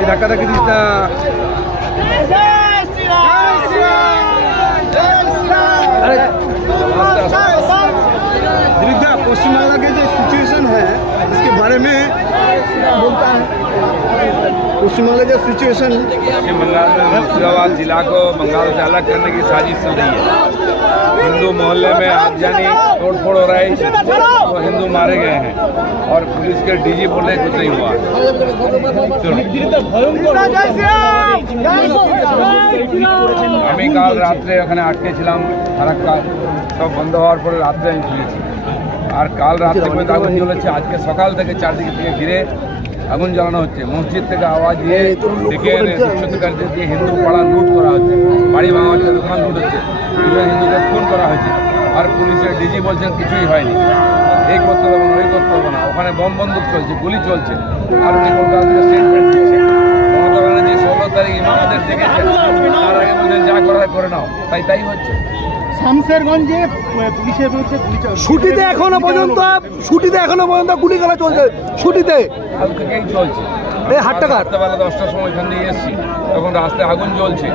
এই ধাক্কাধাক্কি দিসটা दिलीप पश्चिम बंगाल के जो सिचुएशन है इसके बारे में बोलता है। पश्चिम बंगाल जो सिचुएशन पश्चिम बंगाल में मुर्शिदाबाद जिला को बंगाल से अलग करने की साजिश चल रही है। हिंदू मोहल्ले में आगजनी तोड़फोड़ हो रहा है, तो हिंदू मारे गए हैं और पुलिस के डीजी बोले कुछ नहीं हुआ। আমি কাল রাত্রে ওখানে আটকে ছিলাম, ফারাক্কা সব বন্ধ হওয়ার পরে রাত্রে আমি ফিরেছি। আর কাল রাত্রে পর্যন্ত আগুন জ্বলেছে। আজকে সকাল থেকে চারদিকে থেকে ঘিরে আগুন জ্বালানো হচ্ছে। মসজিদ থেকে আওয়াজ দিয়ে ডেকে বিক্ষুব্ধকারীদের দিয়ে হিন্দু পাড়া লুট করা হচ্ছে, বাড়ি ভাঙা হচ্ছে, দোকান লুট হচ্ছে, বিভিন্ন হিন্দুদের খুন করা হয়েছে। আর পুলিশের ডিজি বলছেন কিছুই হয়নি, এই করতে দেবো না, ওই করতে দেবো না। ওখানে বম বন্দুক চলছে, গুলি চলছে। আর উনি কলকাতা থেকে স্টেটমেন্ট দিচ্ছে। মমতা ব্যানার্জি 16 তারিখ ইমামদের ডেকেছেন, তার আগে বলছেন যা করার করে নাও, তাই হচ্ছে। শামসেরগঞ্জে পুলিশের বিরুদ্ধে ছুটিতে এখনো পর্যন্ত গুলিগালা চলছে। ছুটিতে কাল থেকেই চলছে। এই হাট্টাঘাট রাত্রেবেলা 10টার সময় এখান দিয়ে এসেছি, তখন রাস্তায় আগুন জ্বলছে।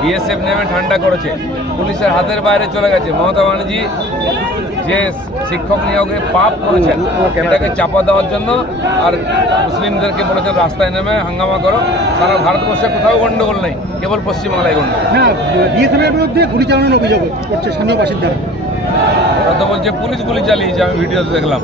বিএসএফ নেমে ঠান্ডা করেছে, পুলিশের হাতের বাইরে চলে গেছে। মমতা ব্যানার্জি যে শিক্ষক নিয়োগে পাপ করেছেন এটাকে চাপা দেওয়ার জন্য আর মুসলিমদেরকে বলেছেন রাস্তায় নেমে হাঙ্গামা করো। সারা ভারতবর্ষে কোথাও গণ্ডগোল নেই, কেবল পশ্চিমবাংলায় গণ্ডগোল। না, বিএসএফের বিরুদ্ধে গুলি চালানোর অভিযোগ করছে স্থানীয় বাসিন্দারা। ওরা তো বলছে পুলিশ গুলি চালিয়েছে, আমি ভিডিওতে দেখলাম।